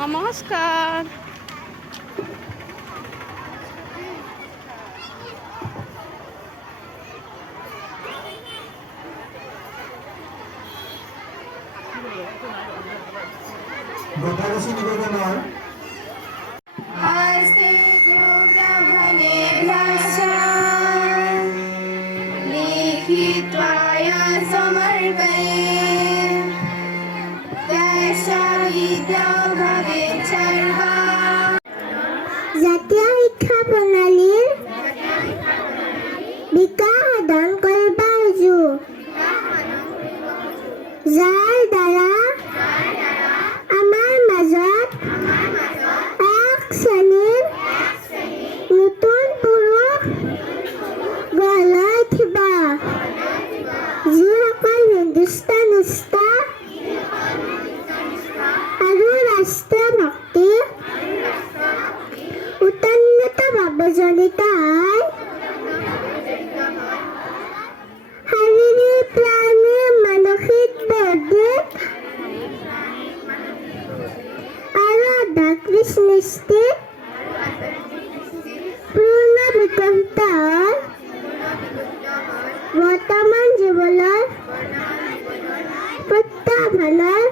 নমস্কাৰ। গোটাগুছি নিবেদনৰ জাতীয় শিক্ষা প্ৰণালীৰ বিকাশ সাধন কৰিব খোজো, যাৰ দ্বাৰা আমাৰ মাজত এক শ্ৰেণীৰ নতুন পুৰুষ গঢ় লৈ উঠিব, যিসকল হিন্দুস্তানিষ্ট আৰু ৰাষ্ট্ৰীয় ভক্তি উন্নতভাৱে জড়িত হয়। শাৰীৰিক প্ৰাণীৰ মানসিক বৌদ্ধিক আৰু আধ্যাত্মিক সৃষ্টিত পূৰ্ণ বিকশিত হয়। বৰ্তমান জীৱনৰ প্ৰত্যাহ্বানৰ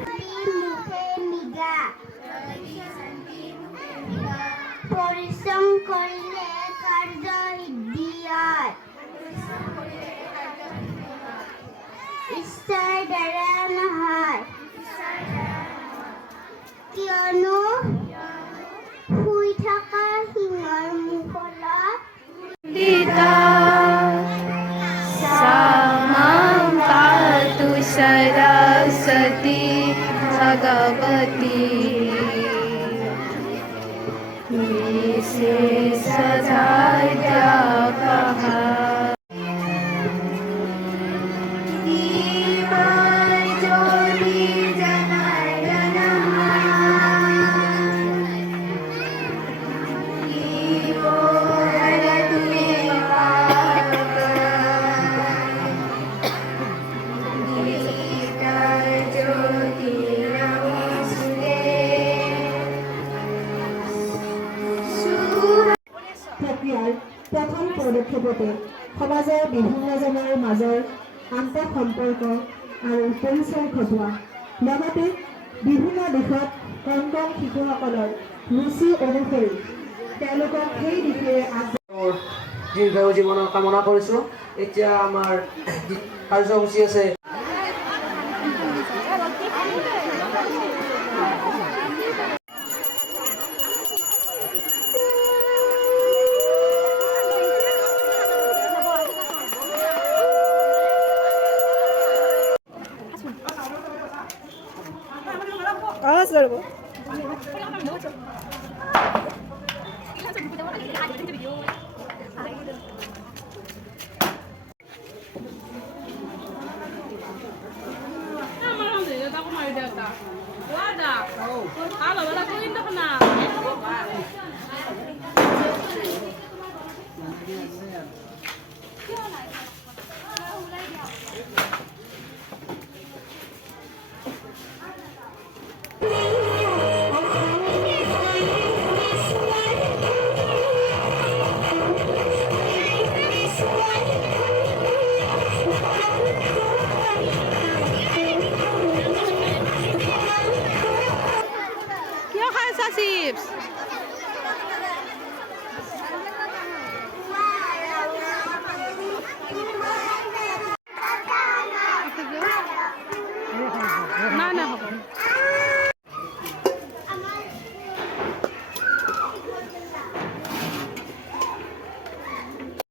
পৰিশ্ৰম কৰিলে কাৰ্য সিদ্ধি হয়, ইচ্ছাৰ দ্বাৰা নহয়, কিয়নো শুই থকা সিংহৰ মুখত सरस्वती भगवती विशेषाध्यापकः প্ৰথম পদক্ষেপতে সমাজৰ বিভিন্নজনৰ মাজৰ আন্তঃসম্পৰ্ক আৰু পৰিচয় ঘটোৱা, লগতে বিভিন্ন দিশত কণ কণ শিশুসকলৰ ৰুচি অনুসৰি তেওঁলোকক সেই দিশে দীৰ্ঘায়ু জীৱনৰ কামনা কৰিছোঁ। এতিয়া আমাৰ কাৰ্যসূচী আছে আওয়াজ কৰবো।